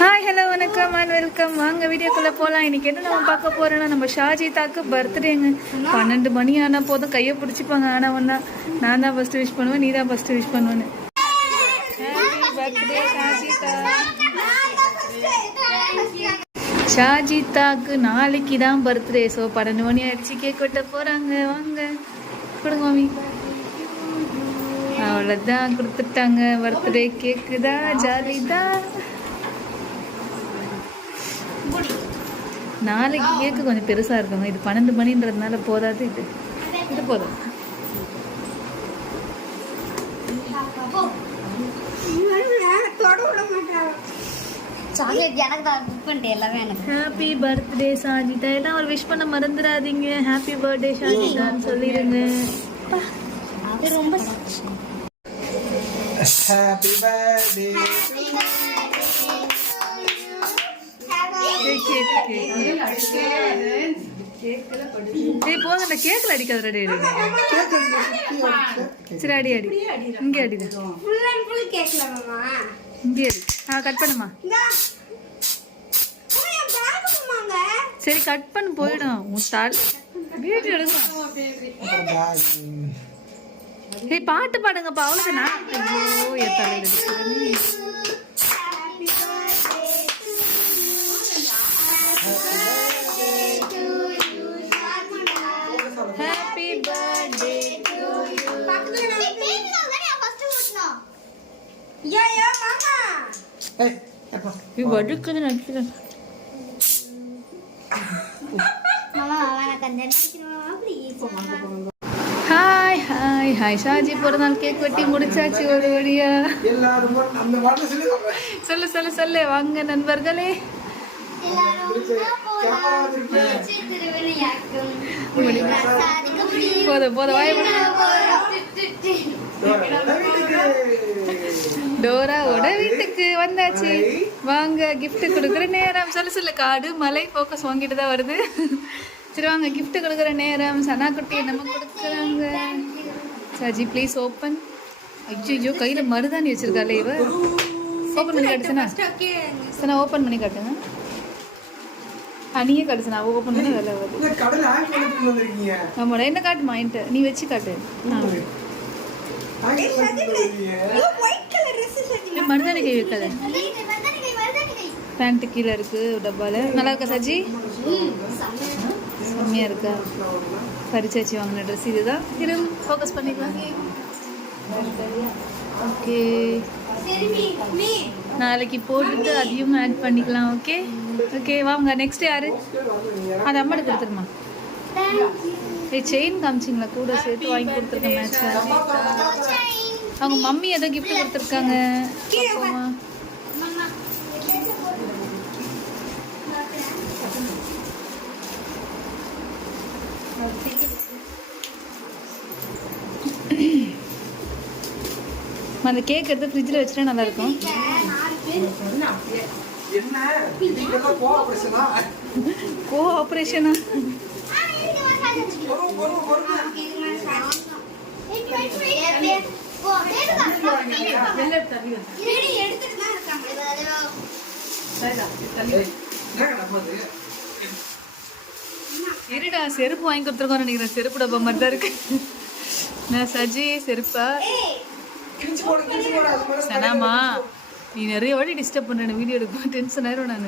Hi hello வணக்கம் and welcome. வாங்க வீடியோக்குள்ளே போகலாம். இன்றைக்கி என்ன நம்ம பார்க்க போகிறோன்னா, நம்ம ஷாஜிதாக்கு பர்த்டேங்க. 12 மணி ஆனால் போதும் கையை பிடிச்சிப்பாங்க. ஆனால் ஒன்றா நான் தான் ஃபஸ்ட்டு விஷ் பண்ணுவேன், நீ தான் ஃபஸ்ட்டு விஷ் பண்ணுவேன்னு. Happy birthday Shajida. ஷாஜிதாக்கு நாளைக்கு தான் பர்த்டே. ஸோ 12 மணி ஆயிடுச்சு, கேக் வெட்ட போகிறாங்க. வாங்க கொடுங்க மாமி. அவ்வளோதான், கொடுத்துட்டாங்க. பர்த்டே கேக்கு தான், ஜாலி தான். நாளைக்கு கேக்கு கொஞ்சம் பெருசாக இருக்குங்க. இது 12 மணின்றதுனால போதாது. இது போதும். Happy birthday Shajitha. எல்லாம் ஒரு விஷ் பண்ண மறந்துடாதீங்க. ஹாப்பி பர்த்டே ஷாஜிதான்னு சொல்லிடுங்க. அது ரொம்ப ஹாப்பி பர்த்டே. போங்க, கேக்ல அடிக்காத. ரெடி சரி, அடி அடி. இங்கே அடிதான், இங்கே அடி. கட் பண்ணுமா. சரி கட் பண்ணு, போயிடும். வீடியோ எடுங்க. ஏய் பாட்டு பாடுங்கப்பா. அவ்வளோதானா? ஐயோ என் தலையில் Happy birthday to you. You baduk kan nanti kan. Hai hai hai Shaji பிறந்தநாள் கேக் வெட்டி முடிச்சாச்சு ஒரு வழியா. சொல்லு வாங்க நண்பர்களே. போத வாய டோராவோட வீட்டுக்கு வந்தாச்சு. வாங்க கிஃப்ட் கொடுக்குற நேரம். சொல்லு காடு மலை ஃபோக்கஸ் வாங்கிட்டு தான் வருது. சரி வாங்க, கிஃப்ட் கொடுக்குற நேரம். சனா குட்டியை நம்ம கொடுக்குறாங்க. Saji please open. ஐயோ கையில் மருதாணி வச்சிருக்காளே இவ. ஓப்பன் பண்ணி காட்டுச்சுனா சனா ஓப்பன் பண்ணி காட்டுங்க. நீயே காட்டுச்சு, நான் ஓப்பன் பண்ணி வேலை வருது. ஆமாடா, என்ன காட்டுமா என்கிட்ட. நீ வச்சு காட்டு. மருதாணி கை வைக்காத. பேண்ட்டு கீழே இருக்கு டப்பால. நல்லா இருக்கா சாஜி? செம்மையா இருக்கா? பரிச்சாச்சி வாங்கின ட்ரெஸ் இதுதான். திரும்ப ஃபோக்கஸ் பண்ணிக்கலாம். ஓகே, நாளைக்கு போட்டுட்டு அதையும் ஆட் பண்ணிக்கலாம். ஓகே ஓகே வாங்க. நெக்ஸ்ட் யாரு? அது அம்மாட்ட கொடுத்துருமா. செயின் காமிச்சிங்களா? கூட சேர்த்து வாங்கி கொடுத்துருக்கேன். மேட்ச்ல அவங்க மம்மி ஏதோ கிஃப்ட் கொடுத்துருக்காங்க. அந்த கேக் எடுத்து ஃப்ரிட்ஜில் வச்சுட்டா நல்லா இருக்கும். கோஆபரேஷனா? இருடா, செருப்பு வாங்கி கொடுத்துருக்கோம் நினைக்கிறேன். செருப்பு டப்பா மாதிரி தான் இருக்கு. நான் சஜி செருப்பா? சனாமா நீ நிறைய வாட்டி டிஸ்டர்ப் பண்ண. வீடியோ எடுக்கும் டென்ஷன் ஆயிரும். நான்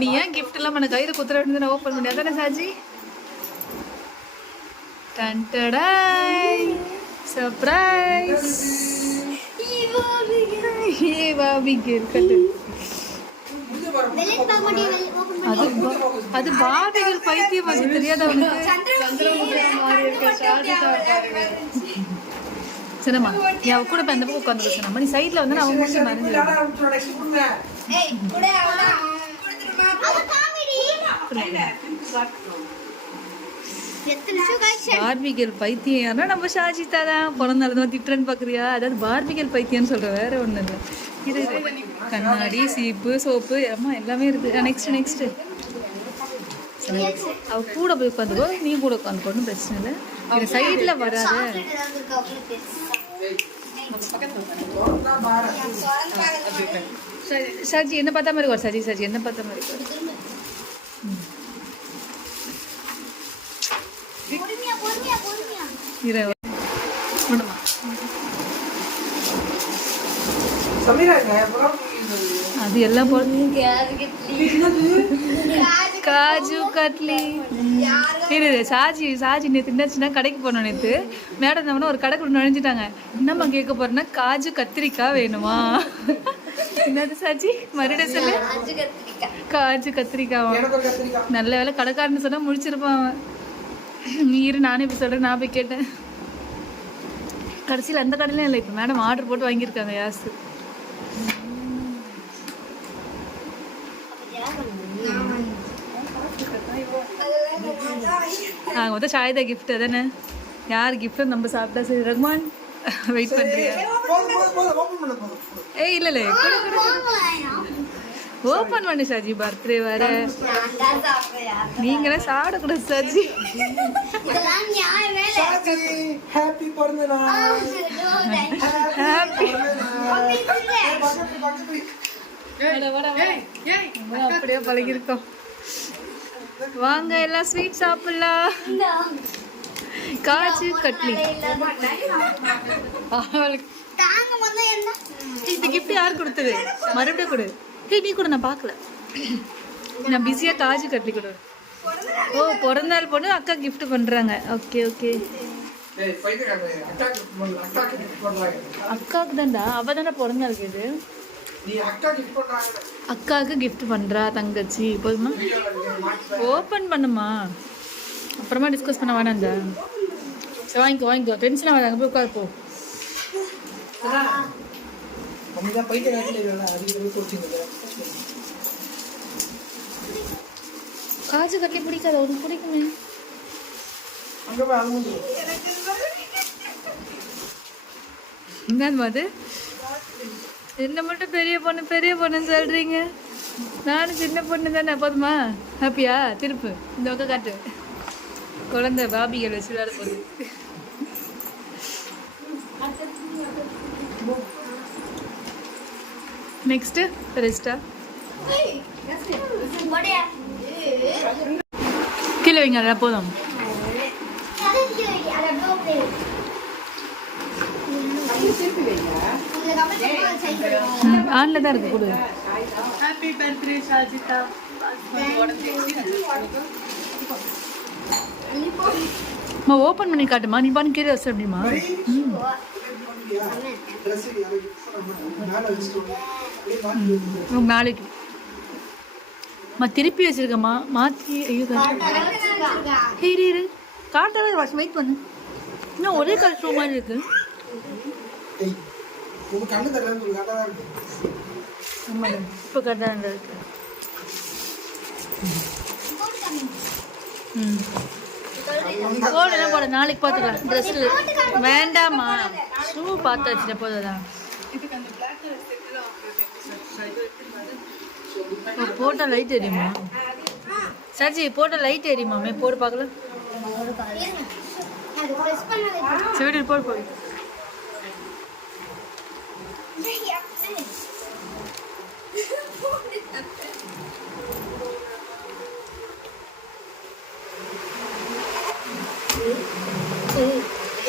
நீ ஏன் கிஃப்ட் எல்லாம் பண்ண கையில குத்துற வேண்டியது? நான் ஓப்பன் பண்ணி அதானே சாஜி. சர்ப்ரைஸ். அது பார்பிகள் பைத்தியம். அது தெரியாத சரிம்மா, நீ அவ கூட அந்த பக்கம் உட்காந்து சொன்னா. நீ சைட்ல வந்து அவங்க பார்பிகள் பைத்தியம் யாரா? நம்ம ஷாஜிதா தான். பிறந்தாலும் திட்டுறன்னு பாக்குறியா? அதாவது பார்பிகள் பைத்தியம்னு சொல்றேன், வேற ஒண்ணு இல்லை. இது கண்ணாடி, சீப்பு, சோப்பு அம்மா எல்லாமே இருக்கு. நெக்ஸ்ட் அவ கூட போய் உட்காந்துக்கோ. நீ கூட உட்காந்துக்கோன்னு பிரச்சனை இல்லை. இது சைடில் வராத. சாஜி என்ன பார்த்தா மாதிரி வரும் சாஜி சாஜி என்ன பார்த்தா மாதிரி வரும் அது எல்லாம் காஜு கட்லி இரு சாஜி சாஜி நேற்று என்னாச்சுன்னா கடைக்கு போனோம் நேற்று மேடம் நம்மனா ஒரு கடைக்குள்ள நுழைஞ்சிட்டாங்க என்னம்மா கேட்க போறேன்னா காஜு கத்திரிக்காய் வேணுமா என்னது சாஜி மறுபடியும் சொல்லு காஜு கத்திரிக்காவா நல்ல வேலை கடைக்காரன்னு சொன்னா முடிச்சிருப்பான் அவன் இரு நானே இப்போ சொல்கிறேன் நான் போய் கேட்டேன் கடைசியில் அந்த கடையிலும் இல்லை இப்போ மேடம் ஆர்டர் போட்டு வாங்கியிருக்காங்க யாசு நாங்கள் மொத்தம் சாய்தா கிஃப்ட் தானே யார் கிஃப்ட் நம்ம சாப்பிட்டா சரி ரகுமான் வெயிட் பண்ணுறியா ஏய் இல்லை இல்லை ஓப்பன் பண்ணு சாஜி பர்த்டே வர நீங்களே சாப்பிடக்கூடாது சாஜி ஹாப்பி பிறந்த நாள் ஹாப்பி அப்படியே பழகிருக்கோம் வாங்க எல்லாம் ஸ்வீட் சாப்பிடலாம் காஜு கட்லி இந்த கிஃப்ட் யார் கொடுத்தது மறுபடியும் கொடு ஏய் நீ கூட நான் பார்க்கல நான் பிஸியாக காஜு கட்லி கொடு ஓ பிறந்தாள் பொண்ணு அக்கா கிஃப்ட் பண்ணுறாங்க ஓகே ஓகே அக்காவுக்கு தான்டா அவ தானே பிறந்தாள் இது அக்காவுக்கு கிஃப்ட் பண்ணுறா தங்கச்சி போதுமா ஓப்பன் பண்ணுமா அப்புறமா டிஸ்கஸ் பண்ண வேணாங்க சரி வாங்கிக்கோ வாங்கிக்கோ டென்ஷன் ஆகாது அங்கே போய் உட்காரு போ காஜு கட்லி பிடிக்காது உனக்கு பிடிக்குமே என்னது அது என்ன மட்டும் பெரிய பொண்ணுன்னு சொல்றீங்க நானும் சின்ன பொண்ணு தானே போதுமா ஹாப்பியா திருப்பு இந்த பக்கம் காட்டு குழந்தை பாபிகள் வச்சு விளையாட போகுது நெக்ஸ்ட் ரெஸ்டா கீழே வைங்க அதெல்லாம் போதும் ஆன்ல தான் இருக்கு கொடு ஹாப்பி பர்த்டே ஷாஜிதா மா ஓபன் பண்ணி காட்டுமா நீ பண்ணி கீழே வச்சு அப்படிமா நாளைக்கு மா திருப்பி வச்சிருக்கம்மா மாற்றி ஐயோ இரு காட்டாத வாஷ் வெயிட் பண்ணு இன்னும் ஒரே கலர் ஷூ மாதிரி இருக்கு இப்போ கரெக்டாக இருக்கு போட என்ன போட நாளைக்கு பார்த்துக்கலாம் ட்ரெஸ்ஸில் வேண்டாமா ஷூ பார்த்து வச்சுட்டு போதும் போட்டால் லைட் எரியுமா சாச்சி போட்டால் லைட் எரியுமாமே போட்டு பார்க்கலாம் சரி போடு போடு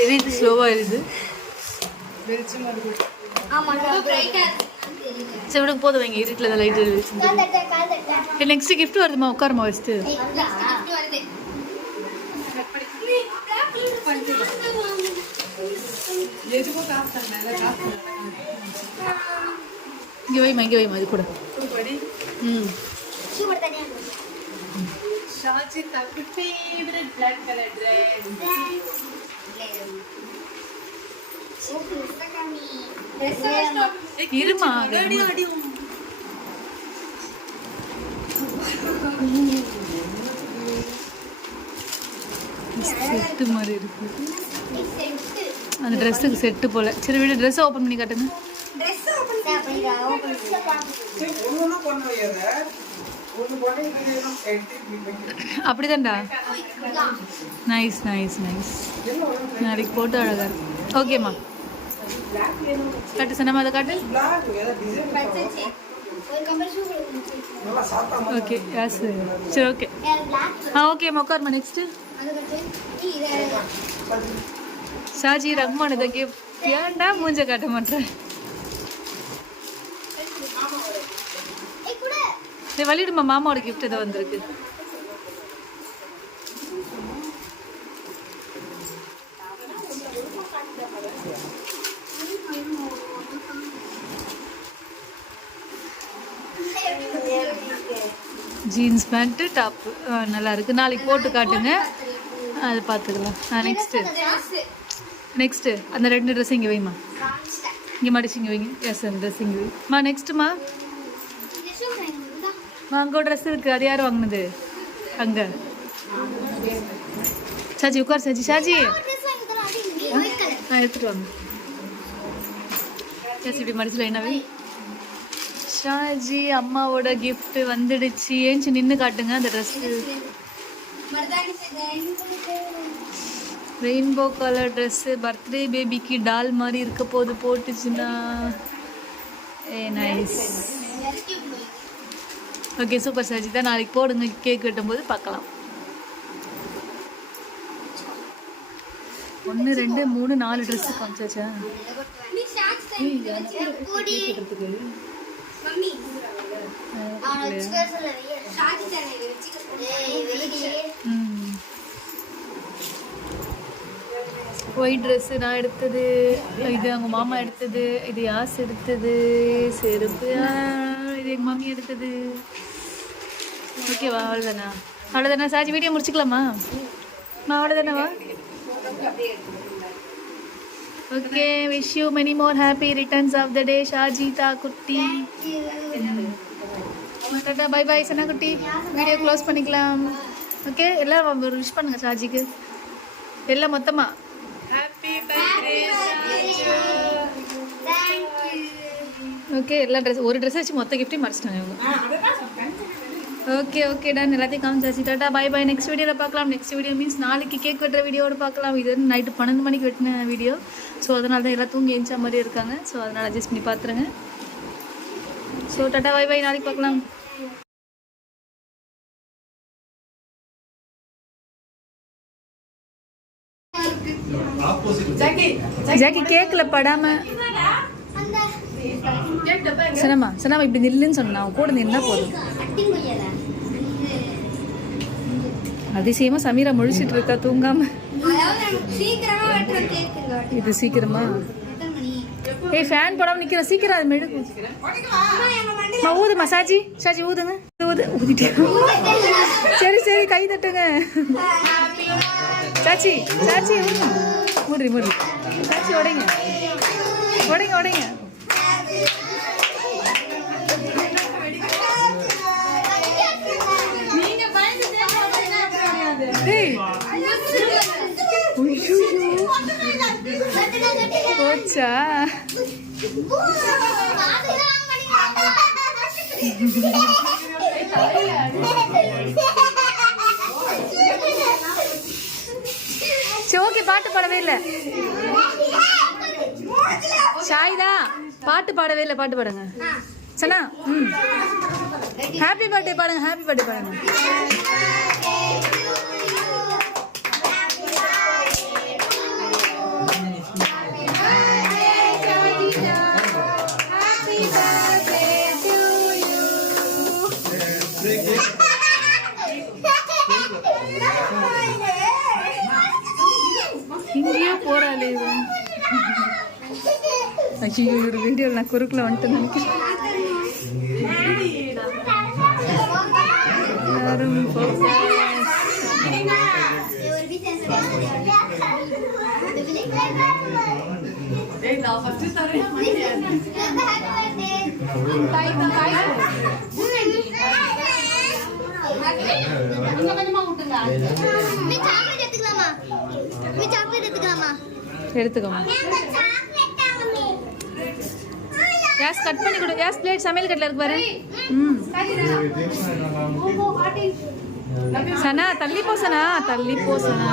எரியுது ஸ்லோவாக எரியுது சரி விடுங்க போதும் வைங்க இருட்டில் தான் லைட் எரியுது நெக்ஸ்ட் கிஃப்ட் வருதுமா உட்காருமா வச்சுட்டு இங்கே வைமா அது கூட ம் இருமா செட்டு மாதிரி இருக்கு அந்த ட்ரெஸ்ஸுக்கு செட்டு போல சரி விட ட்ரெஸ் ஓப்பன் பண்ணி காட்டுங்க அப்படிதான்டா நைஸ் நைஸ் நைஸ் நாளைக்கு போட்டு அழகா இருக்கு ஓகேம்மா காட்டு சனமா அதை காட்டு. Black, ஏதாவது design பச்சை ஒரு கம்பல் ஷூ கொடுங்க. நல்லா சாத்தா ஓகே யாஸ் சரி ஓகே Black ஓகே உட்காருமா. நெக்ஸ்ட் அதுக்கு இது ஷாஜி ரஹ்மான் இதை கிஃப்ட் ஏன்டா மூஞ்ச காட்ட மாட்டேன். கூட நீ வழிடுமா மாமாவோட கிஃப்ட் இதை வந்திருக்கு. ஜீன்ஸ் பேண்ட்டு டாப்பு நல்லா இருக்கு. நாளைக்கு போட்டு காட்டுங்க, அது பார்த்துக்கலாம். நெக்ஸ்ட்டு அந்த 2 ட்ரெஸ் இங்கே வைமா, இங்கே மடிச்சு இங்கே வைங்க. எஸ் அந்த ட்ரெஸ் இங்கே வைமா. நெக்ஸ்ட்டுமா அங்கே ட்ரெஸ் இருக்குது, அது யார் வாங்கினது அங்கே? சாஜி உட்கார். சாஜி ஷாஜி எடுத்துகிட்டு வாங்க. எஸ் இப்படி மடிச்சு லைனாவே. ஷாஜி அம்மாவோட கிஃப்ட் வந்துடுச்சு. ஏஞ்சி நின்று காட்டுங்க அந்த dress. Rainbow colour dress birthday பேபிக்கு டால் மாதிரி இருக்க போது போட்டுச்சுன்னா நைஸ். ஓகே சூப்பர் ஷாஜி தான். நாளைக்கு போடுங்க, கேக் வெட்டும்போது பார்க்கலாம். 1 2 3 4 ட்ரெஸ்ஸு காமிச்சாச்சா? ஒயிட் ட்ரெஸ்ஸு நான் எடுத்தது, இது அவங்க மாமா எடுத்தது, இது யாஸ் எடுத்தது, செருப்பு இது எங்கள் மம்மி எடுத்தது. ஓகேவா? அவ்வளோதானா? அவ்வளோதானா சாஜி? வீடியோ முடிச்சுக்கலாமா? அவ்வளோதானவா? Okay wish you many more happy returns of the day Shajida குட்டி. டாடா பை பை சனா குட்டி. வீடியோ க்ளோஸ் பண்ணிக்கலாம். ஓகே எல்லாம் ஒரு விஷ் பண்ணுங்க ஷாஜிக்கு எல்லாம் மொத்தமாக. ஹாப்பி பர்த்டே ஓகே எல்லா ட்ரெஸ் ஒரு ட்ரெஸ் வச்சு மொத்த கிஃப்ட்டையும் மறைச்சிட்டாங்க இவங்க. ஓகே ஓகே டன் எல்லாத்தையும் காமிச்சாச்சு. Tata bye bye. நெக்ஸ்ட் வீடியோவில் பார்க்கலாம். நெக்ஸ்ட் வீடியோ மீன்ஸ் நாளைக்கு கேக் வெட்டுற வீடியோவோட பார்க்கலாம். இது நைட்டு 12 மணிக்கு வெட்டின வீடியோ. ஸோ அதனால தான் எல்லாம் தூங்கி எழுந்தா மாதிரி இருக்காங்க. ஸோ அதனால் அட்ஜஸ்ட் பண்ணி பார்த்துருங்க. So ta-ta bye bye. நாளைக்கு பார்க்கலாம். ஜாக்கி கேக்ல படாம சனமா சனமா இப்படி நில்லுன்னு சொன்னா கூட நின்னா போதும். அதிசயமா சமீரா முழிச்சிட்டு இருக்கா தூங்காம. இது சீக்கிரமா? ஏய் ஃபேன் போடாம நிக்கிற சீக்கிரம். அது மெழுகு ஊதுமா ஷாஜி. ஷாஜி ஊதுங்க. ஊதிட்டு சரி சரி கை தட்டுங்க. சாச்சி சாச்சி மூடி மூடி. சாச்சி உடைங்க உடைங்க உடைங்க. போச்சா? சரி ஓகே பாட்டு பாடவே இல்லை ஷாயிதா. பாட்டு பாடவே இல்லை. பாட்டு பாடுங்க சனா. ஹாப்பி பர்த்டே பாடுங்க. ஹாப்பி பர்த்டே பாடுங்க. இங்கேயே போறாளே. ஐயோ ஒரு வீடியோ நான் குறுக்கில் வந்துட்டு நினைக்கிறேன். எடுத்துக்கோமா. யாஸ் கட் பண்ணி கொடு. யாஸ் பிளேட் சமையல் கட்டில் இருக்கு பாரு. சனா தள்ளி போ. சனா தள்ளி போ. சனா